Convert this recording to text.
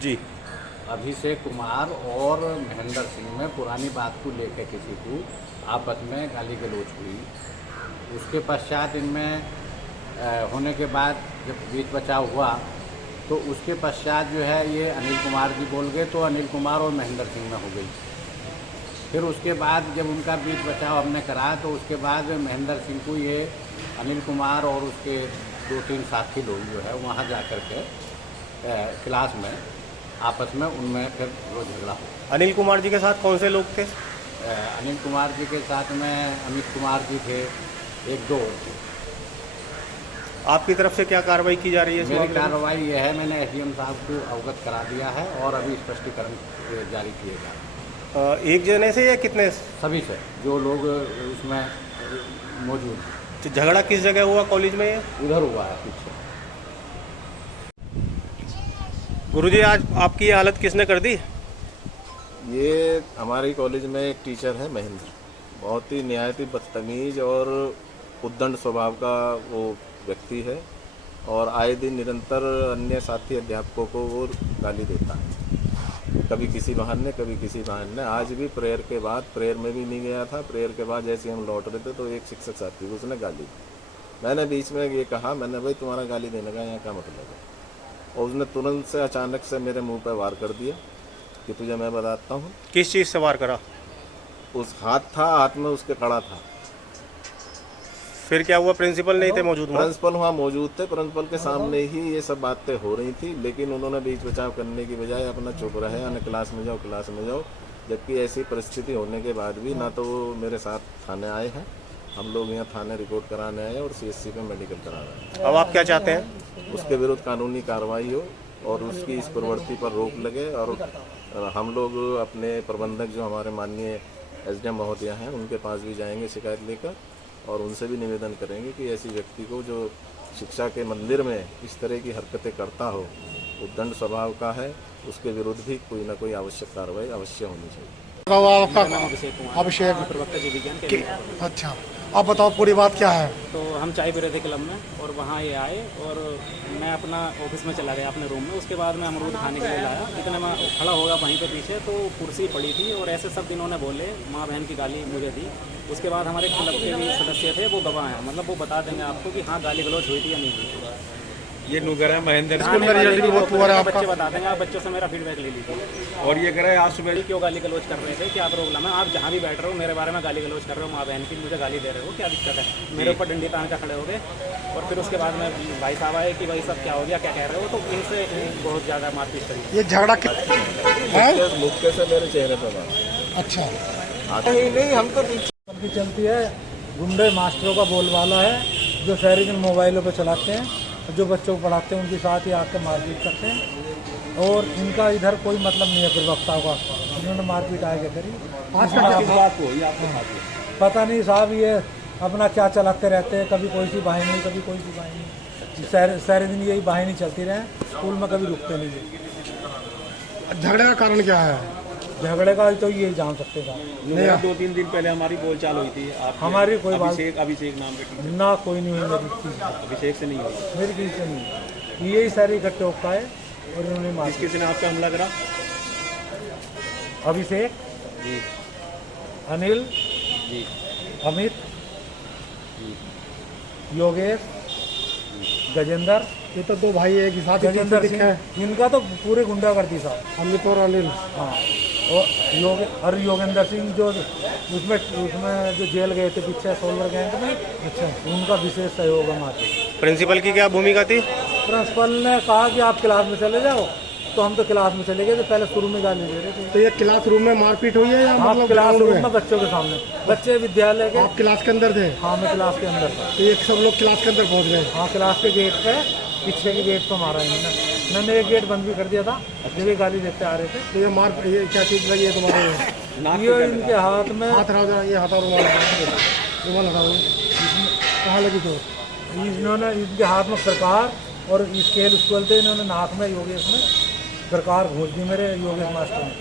जी। अभिषेक कुमार और महेंद्र सिंह में पुरानी बात को लेकर किसी को आपस में गाली गलौज हुई। उसके पश्चात इनमें होने के बाद जब बीच बचाव हुआ तो उसके पश्चात जो है ये अनिल कुमार जी बोल गए तो अनिल कुमार और महेंद्र सिंह में हो गई। फिर उसके बाद जब उनका बीच बचाव हमने करा तो उसके बाद महेंद्र सिंह को ये अनिल कुमार और उसके 2-3 साथी लोग जो है वहाँ जा कर के क्लास में आपस में उनमें फिर वो झगड़ा हो। अनिल कुमार जी के साथ कौन से लोग थे? अनिल कुमार जी के साथ में अमित कुमार जी थे, 1-2 और थे। आपकी तरफ से क्या कार्रवाई की जा रही है? मेरी कार्रवाई यह है, मैंने एसडीएम साहब को अवगत करा दिया है और अभी स्पष्टीकरण जारी किए जा रहे हैं। एक जने से या कितने? सभी से जो लोग उसमें मौजूद हैं। तो झगड़ा किस जगह हुआ कॉलेज में? ये उधर हुआ है पीछे। गुरुजी, आज आपकी ये हालत किसने कर दी? ये हमारे कॉलेज में एक टीचर है महेंद्र, बहुत ही निहायती बदतमीज और उद्दंड स्वभाव का वो व्यक्ति है और आए दिन निरंतर अन्य साथी अध्यापकों को वो गाली देता है, कभी किसी बहाने कभी किसी बहाने। आज भी प्रेयर के बाद, प्रेयर में भी नहीं गया था, प्रेयर के बाद जैसे हम लौट रहे थे तो एक शिक्षक साथी को उसने गाली दी। मैंने बीच में ये कहा, मैंने भाई तुम्हारा गाली देने का यहाँ क्या मतलब है? और उसने तुरंत से अचानक से मेरे मुंह पर वार कर दिया कि तुझे मैं बताता हूँ। किस चीज़ से वार करा? उस हाथ में उसके कड़ा था। फिर क्या हुआ? प्रिंसिपल नहीं थे मौजूद? प्रिंसिपल वहाँ मौजूद थे, प्रिंसिपल के सामने ही ये सब बातें हो रही थी, लेकिन उन्होंने बीच बचाव करने की बजाय अपना चुप रहे, अन्य क्लास में जाओ। जबकि ऐसी परिस्थिति होने के बाद भी ना तो वो मेरे साथ थाने आए हैं, हम लोग यहाँ थाने रिपोर्ट कराने आए और सीएससी पे मेडिकल करा रहे हैं। अब आप क्या चाहते हैं? उसके विरुद्ध कानूनी कार्रवाई हो और उसकी इस प्रवृत्ति पर रोक लगे और हम लोग अपने प्रबंधक जो हमारे माननीय एसडीएम महोदय हैं उनके पास भी जाएंगे शिकायत लेकर और उनसे भी निवेदन करेंगे कि ऐसी व्यक्ति को जो शिक्षा के मंदिर में इस तरह की हरकतें करता हो, उद्दंड स्वभाव का है, उसके विरुद्ध भी कोई ना कोई आवश्यक कार्रवाई अवश्य होनी चाहिए। अभिषेक। अच्छा, आप बताओ पूरी बात क्या है? तो हम चाय पी रहे थे क्लब में और वहाँ ये आए और मैं अपना ऑफिस में चला गया अपने रूम में। उसके बाद मैं अमरूद खाने के लिए लाया, इतने मैं खड़ा होगा वहीं पे पीछे तो कुर्सी पड़ी थी और ऐसे सब इन्होंने बोले, माँ बहन की गाली मुझे दी। उसके बाद हमारे क्लब के भी सदस्य थे, वो गवाह हैं, मतलब वो बता देंगे आपको कि हाँ गाली गलौज हुई थी या नहीं हुई थी। ये नुगर है महेंद्र स्कूल में रिजल्ट भी बहुत हुआ है आपका। बच्चे बता देंगे, आप बच्चों से मेरा फीडबैक ले लीजिए। और ये करे आज सुबह क्यों गाली गलौज कर रहे थे, क्या प्रॉब्लम है? आप जहाँ भी बैठ रहे हो मेरे बारे में गाली गलौज कर रहे हो, माँ बहन की मुझे गाली दे रहे हो, क्या दिक्कत है? मेरे ऊपर डंडी तान का खड़े हो गए और फिर उसके बाद में भाई साहब आए कि भाई सब क्या हो गया, क्या कह रहे हो, तो इनसे बहुत ज़्यादा मारपीट करी। ये झगड़ा मुक्के से मेरे चेहरे पर बात। अच्छा, नहीं हम तो की चलती है, गुंडे मास्टरों का बोलबाला है जो शहरी दिन मोबाइलों पे चलाते हैं, जो बच्चों को पढ़ाते हैं उनके साथ ही आकर मारपीट करते हैं और इनका इधर कोई मतलब नहीं है प्रवक्ताओं का, इन्होंने मारपीट आगे करी। पता नहीं साहब, ये अपना क्या चलाते रहते हैं, कभी कोई सी बाहिनी कभी कोई सी बाहिनी, सारे दिन यही बाहिनी चलती रहे, स्कूल में कभी रुकते नहीं है। झगड़े का कारण क्या है? झगड़े का तो ये जान सकते हैं। 2-3 दिन पहले हमारी बोलचाल हुई थी हमारी कोई बात अभिषेक नाम के ना, कोई नहीं हुई मेरी चीज़, अभिषेक से नहीं हुई, मेरी चीज़ से नहीं, यही सारे इकट्ठे होता है और इन्होंने मार। किसी ने आप पे हमला करा? अभिषेक जी, अनिल जी, अमित योगेश गजेंद्र, ये तो दो भाई एक ही साथ गजेंद्र सिंह, इनका तो पूरे गुंडागर्दी साहब। अमित और अनिल। हाँ, और योगेंद्र सिंह जो उसमें जो जेल गए थे पीछे सोलर गैंग में, अच्छा, उनका विशेष सहयोग हमारे। प्रिंसिपल की क्या भूमिका थी? प्रिंसिपल ने कहा कि आप क्लास में चले जाओ, तो हम तो क्लास में चले गए थे, पहले शुरू में गाली दे रहे थे। तो ये क्लासरूम में मारपीट हुई है या मतलब क्लासरूम में बच्चों के सामने? बच्चे विद्यालय के। आप क्लास के अंदर थे? हाँ, मैं क्लास के अंदर था। तो ये सब लोग क्लास के अंदर पहुंच गए? हाँ, क्लास के गेट पे, पीछे के गेट पे मारा इन्होंने। मैंने एक गेट बंद भी कर दिया था जब ये गाली देते आ रहे थे। तो ये क्या चीज़ लगी है तुम्हारे? ये इनके हाथ में, हाथ हटाओ, ये हटाओ, रुमाल हटाओ। कहाँ लगी तो? इन्होंने इनके हाथ में सरकार और स्केल स्कूल थे, इन्होंने नाक में योगेश में सरकार घोष दी मेरे योगेश मास्टर ने।